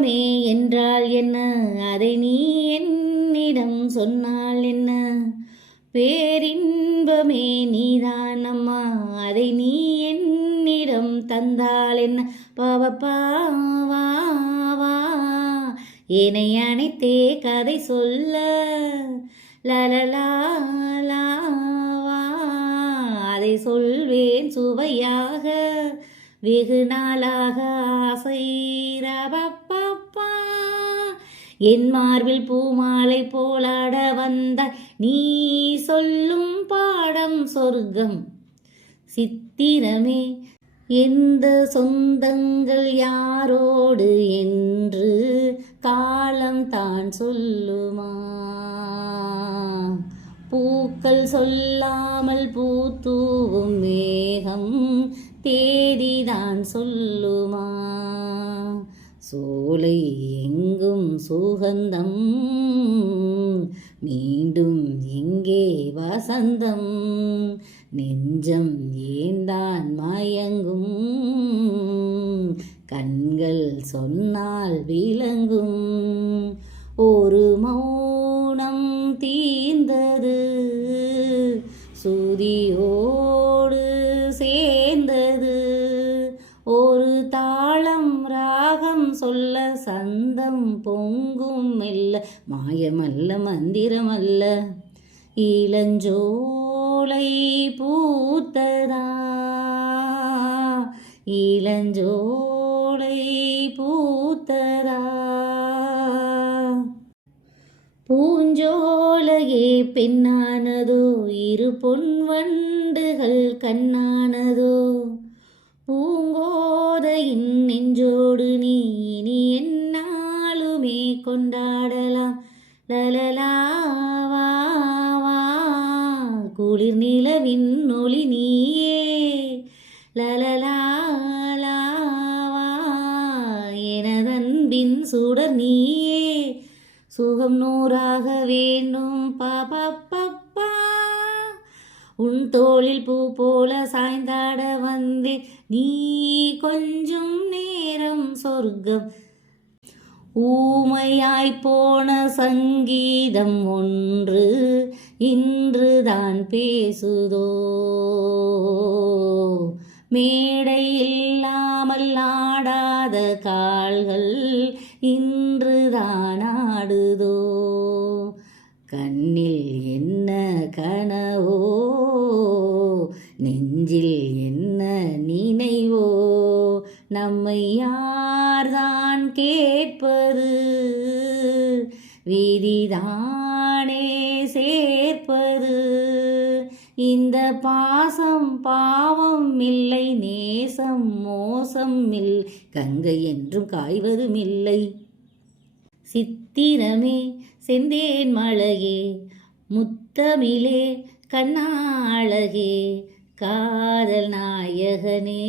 பேரின்பமே என்றால் என்ன? அதை நீ என்னிடம் சொன்னால் என்ன? பேரின்பமே நீதான் அம்மா. அதை நீ என்னிடம் தந்தால் என்ன? பாவப்பாவா என்னை அனைத்தே கதை சொல்ல. லலலா அதை சொல்வேன் சுவையாக. வெகு நாளாக ஆசை. என் மார்பில் பூமாலை போலாட வந்த நீ சொல்லும் பாடம் சொர்க்கம். சித்திரமே எந்த சொந்தங்கள் யாரோடு என்று காலம் தான் சொல்லுமா? பூக்கள் சொல்லாமல் பூத்தூவும் மேகம். தேதிதான் சொல்லுமா? சோலை எங்கும் சுகந்தம் மீண்டும் எங்கே வசந்தம்? நெஞ்சம் ஏந்தான் மயங்கும் கண்கள் சொன்னால் விளங்கும். ஒரு மௌனம் தீர்ந்தது சுதியோடு சே ராகம் சந்தம் பொங்கும் மெல்ல மாயமல்ல மந்திரமல்ல. இளஞ்சோலை பூத்ததா? இளஞ்சோலை பூத்ததா? பூஞ்சோலையே பெண்ணானதோ இரு பொன் வண்டுகள் கண்ணானதோ? பூங்கோதையின் கொண்டாடலாம். லலலாவா குளிர் நிலவின் ஒளி நீயே. லலலாலாவா எனதன்பின் சுடர் நீயே. சுகம் நூறாக வேண்டும். பாப்பா உன் தோளில் பூ போல சாய்ந்தாட வந்தே நீ கொஞ்சம் நேரம் சொர்க்கம் ஊமையாய் போன சங்கீதம் ஒன்று இன்றுதான் பேசுதோ. மேடை இல்லாமல் ஆடாத கால்கள் இன்றுதான் ஆடுதோ. கண்ணில் என்ன கனவோ நெஞ்சில் என்ன நினைவோ நம்மையா கேட்பது. விதிதானே சேர்ப்பது. இந்த பாசம் பாவம் இல்லை நேசம் மோசம் இல் கங்கை என்றும் காய்வதும் இல்லை. சித்திரமே செந்தேன் மழையே முத்தமிழே கண்ணாழகே காதல் நாயகனே.